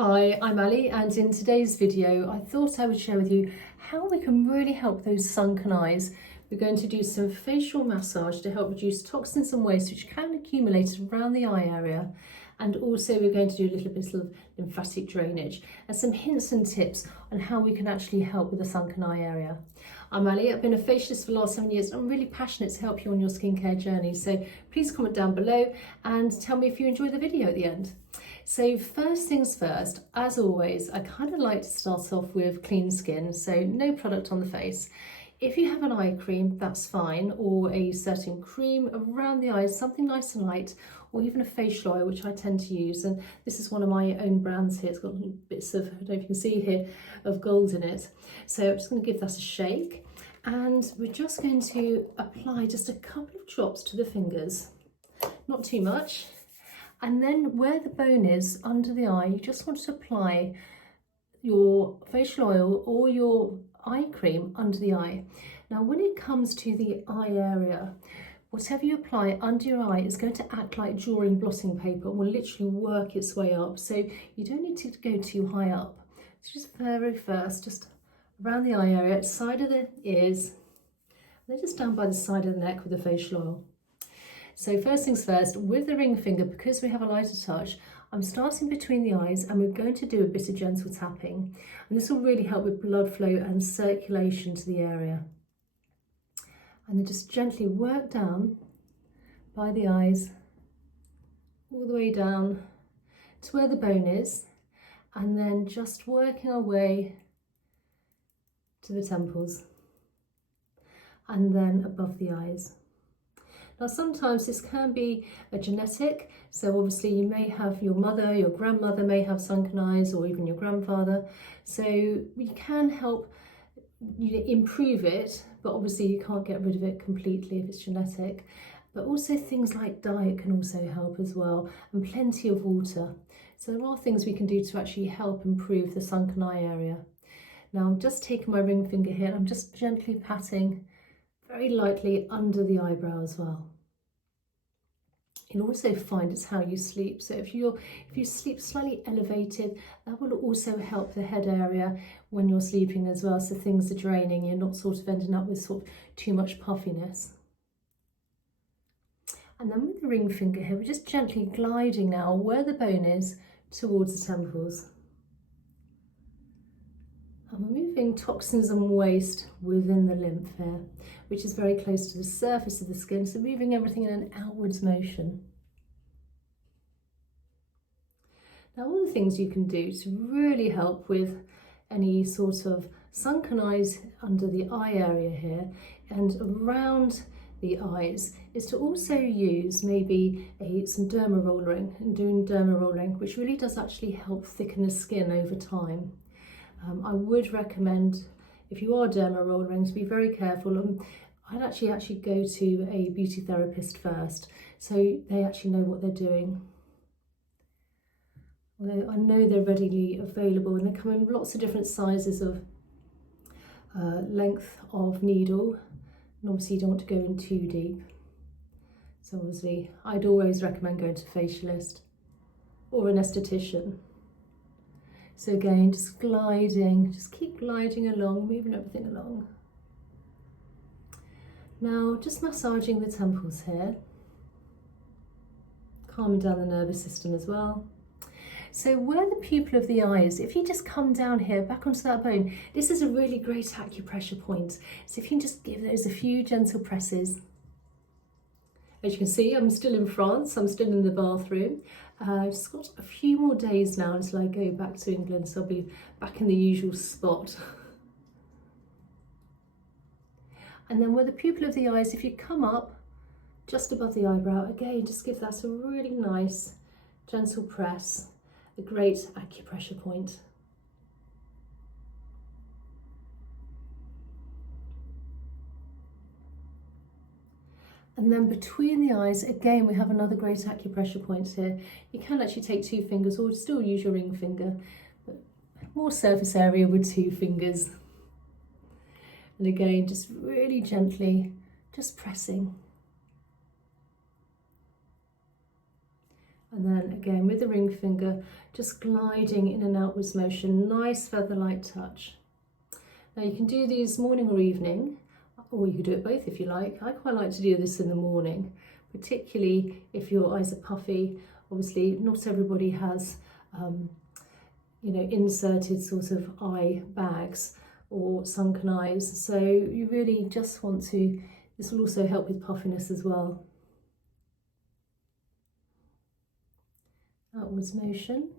Hi, I'm Ali, and in today's video I thought I would share with you how we can really help those sunken eyes. We're going to do some facial massage to help reduce toxins and waste which can accumulate around the eye area, and also we're going to do a little bit of lymphatic drainage and some hints and tips on how we can actually help with the sunken eye area. I'm Ali, I've been a facialist for the last 7 years. I'm really passionate to help you on your skincare journey, so please comment down below and tell me if you enjoy the video at the end. So first things first, as always, I kind of like to start off with clean skin, so no product on the face. If you have an eye cream, that's fine, or a certain cream around the eyes, something nice and light, or even a facial oil, which I tend to use. And this is one of my own brands here. It's got bits of, I don't know if you can see here, of gold in it. So I'm just going to give that a shake. And we're just going to apply just a couple of drops to the fingers, not too much. And then where the bone is under the eye, you just want to apply your facial oil or your eye cream under the eye. Now when it comes to the eye area, whatever you apply under your eye is going to act like drawing blotting paper and will literally work its way up. So you don't need to go too high up. So just very first, just around the eye area, side of the ears, and then just down by the side of the neck with the facial oil. So first things first, with the ring finger, because we have a lighter touch, I'm starting between the eyes and we're going to do a bit of gentle tapping. And this will really help with blood flow and circulation to the area. And then just gently work down by the eyes, all the way down to where the bone is, and then just working our way to the temples, and then above the eyes. Now sometimes this can be a genetic, so obviously you may have your mother, your grandmother may have sunken eyes, or even your grandfather. So we can help improve it, but obviously you can't get rid of it completely if it's genetic. But also things like diet can also help as well, and plenty of water. So there are things we can do to actually help improve the sunken eye area. Now I'm just taking my ring finger here, I'm just gently patting very lightly under the eyebrow as well. You'll also find it's how you sleep. So if you sleep slightly elevated, that will also help the head area when you're sleeping as well. So things are draining, you're not sort of ending up with sort of too much puffiness. And then with the ring finger here, we're just gently gliding now where the bone is towards the temples. And we're moving toxins and waste within the lymph here, which is very close to the surface of the skin, so moving everything in an outwards motion. Now all the things you can do to really help with any sort of sunken eyes under the eye area here and around the eyes is to also use maybe some derma rollering, and doing derma rolling, which really does actually help thicken the skin over time. I would recommend, if you are derma rollering, to be very careful. I'd actually go to a beauty therapist first, so they actually know what they're doing. Although I know they're readily available, and they come in lots of different sizes of length of needle, and obviously you don't want to go in too deep. So obviously I'd always recommend going to a facialist or an esthetician. So again, just gliding, just keep gliding along, moving everything along. Now just massaging the temples here, calming down the nervous system as well. So where the pupil of the eye is, if you just come down here, back onto that bone, this is a really great acupressure point. So if you can just give those a few gentle presses. As you can see, I'm still in France, I'm still in the bathroom. I've just got a few more days now until I go back to England, so I'll be back in the usual spot. And then where the pupil of the eyes, if you come up just above the eyebrow, again, just give that a really nice gentle press, a great acupressure point. And then between the eyes, again, we have another great acupressure point here. You can actually take 2 fingers or still use your ring finger, but more surface area with 2 fingers. And again, just really gently, just pressing. And then again with the ring finger, just gliding in an outwards motion, nice feather-light touch. Now you can do these morning or evening, or you could do it both if you like. I quite like to do this in the morning, particularly if your eyes are puffy. Obviously not everybody has you know, inserted sort of eye bags or sunken eyes, so you really just want to, this will also help with puffiness as well. Outwards motion,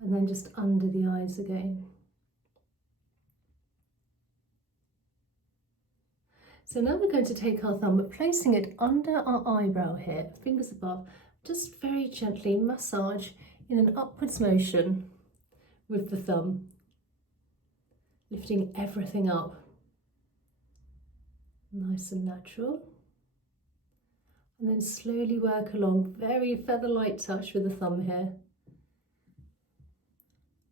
and then just under the eyes again. So now we're going to take our thumb, but placing it under our eyebrow here, fingers above, just very gently massage in an upwards motion with the thumb, lifting everything up, nice and natural. And then slowly work along, very feather-light touch with the thumb here.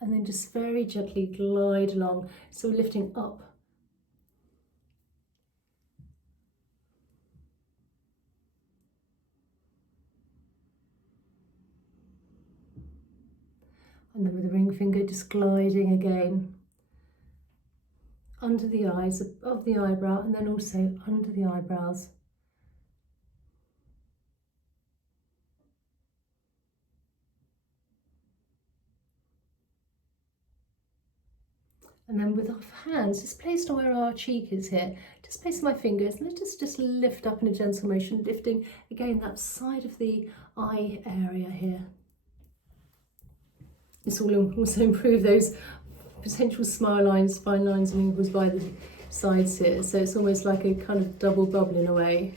And then just very gently glide along, so we're lifting up. And then with the ring finger, just gliding again. Under the eyes, above the eyebrow, and then also under the eyebrows. And then with our hands, just placed on where our cheek is here, just place my fingers and let's just lift up in a gentle motion, lifting again that side of the eye area here. This will also improve those potential smile lines, fine lines and wrinkles by the sides here. So it's almost like a kind of double bubble in a way.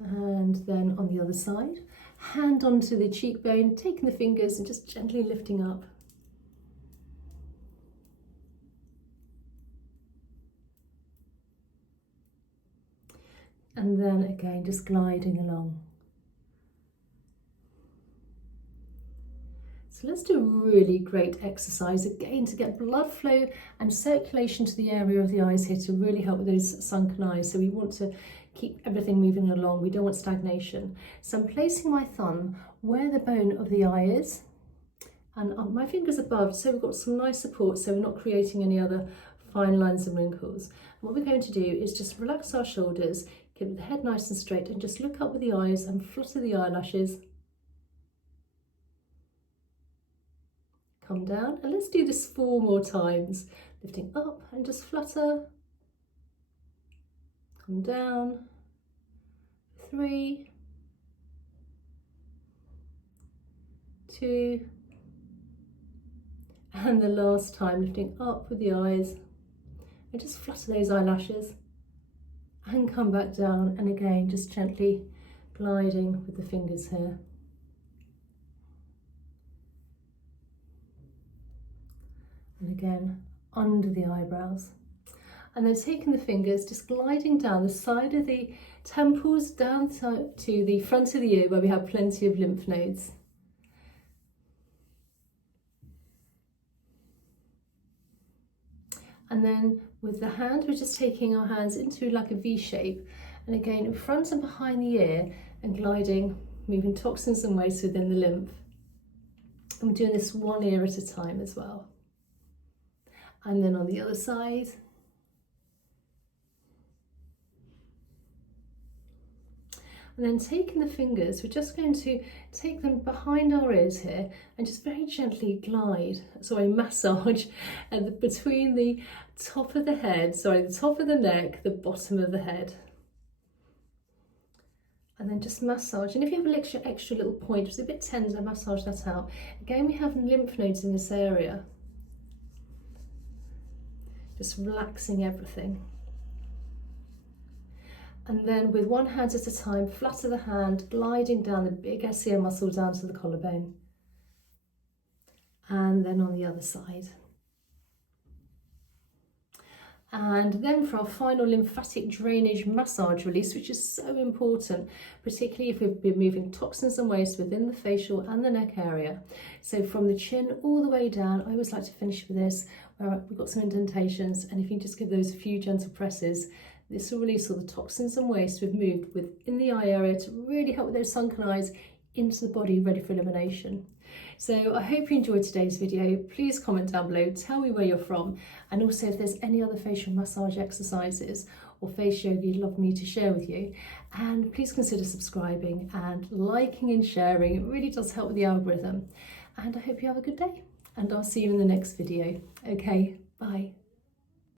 And then on the other side, hand onto the cheekbone, taking the fingers and just gently lifting up. And then again, just gliding along. So let's do a really great exercise again to get blood flow and circulation to the area of the eyes here to really help with those sunken eyes. So we want to keep everything moving along. We don't want stagnation. So I'm placing my thumb where the bone of the eye is and my fingers above, so we've got some nice support, so we're not creating any other fine lines and wrinkles. And what we're going to do is just relax our shoulders, keep the head nice and straight, and just look up with the eyes and flutter the eyelashes. Come down, and let's do this 4 more times. Lifting up and just flutter. Come down. 3, 2, and the last time, lifting up with the eyes and just flutter those eyelashes and come back down, and again just gently gliding with the fingers here. And again under the eyebrows, and then taking the fingers, just gliding down the side of the temples down to the front of the ear where we have plenty of lymph nodes. And then with the hand, we're just taking our hands into like a V shape, and again in front and behind the ear, and gliding, moving toxins and waste within the lymph. And we're doing this 1 ear at a time as well. And then on the other side. And then taking the fingers, we're just going to take them behind our ears here and just very gently massage between the top of the head, the top of the neck, the bottom of the head. And then just massage. And if you have an extra little point, it's a bit tender, massage that out. Again, we have lymph nodes in this area. Just relaxing everything. And then with 1 hand at a time, flutter the hand, gliding down the big SCA muscle down to the collarbone. And then on the other side. And then for our final lymphatic drainage massage release, which is so important, particularly if we've been moving toxins and waste within the facial and the neck area. So from the chin all the way down, I always like to finish with this, where we've got some indentations, and if you just give those a few gentle presses, This will release all the toxins and waste we've moved within the eye area to really help with those sunken eyes into the body, ready for elimination. So I hope you enjoyed today's video. Please comment down below, tell me where you're from, and also if there's any other facial massage exercises or face yoga you'd love me to share with you. And please consider subscribing and liking and sharing. It really does help with the algorithm. And I hope you have a good day, and I'll see you in the next video. Okay, bye.